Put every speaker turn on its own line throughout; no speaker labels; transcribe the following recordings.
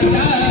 Caraca.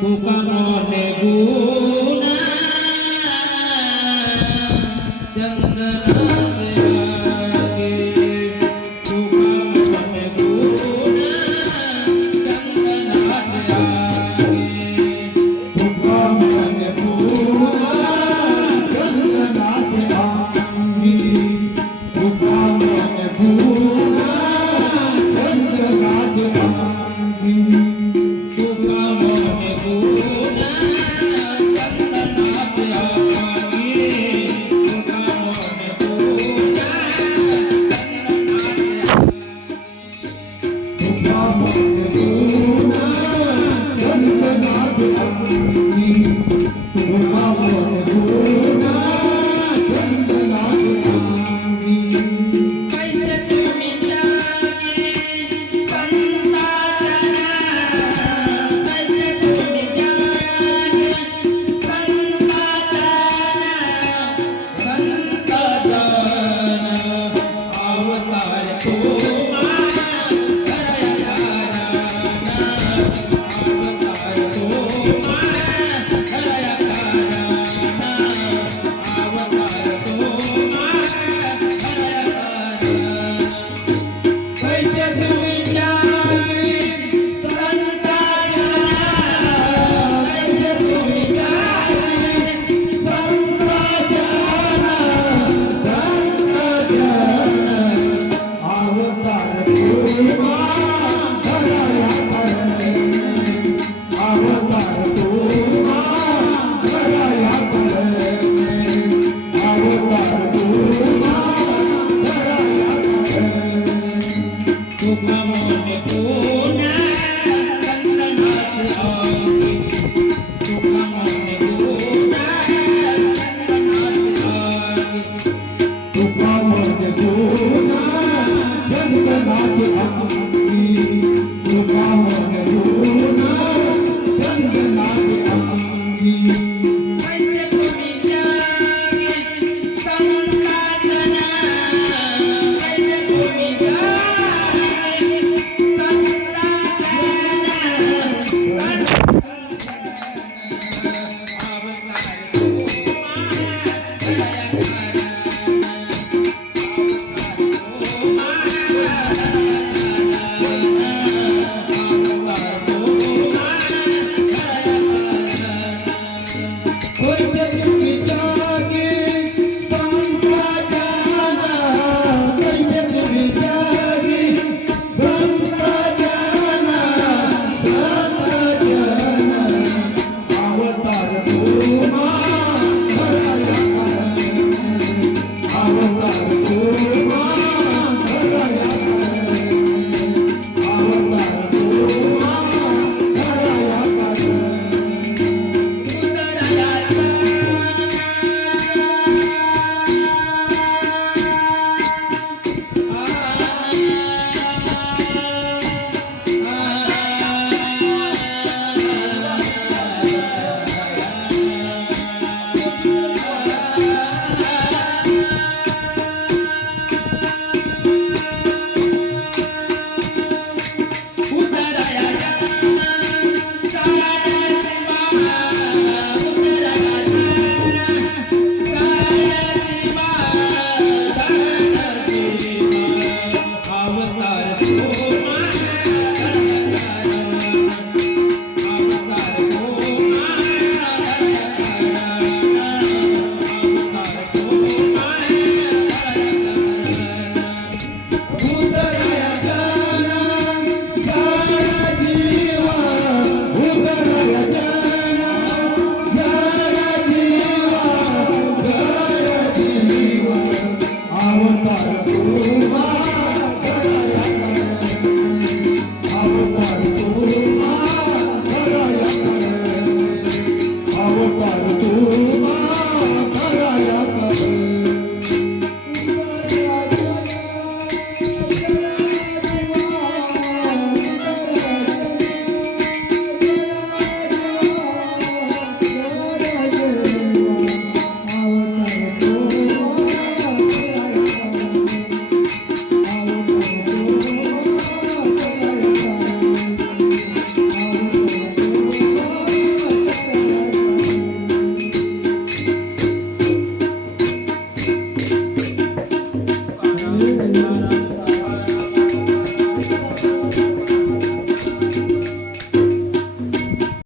તું કરો ને ગુણ
Oh, Senhor.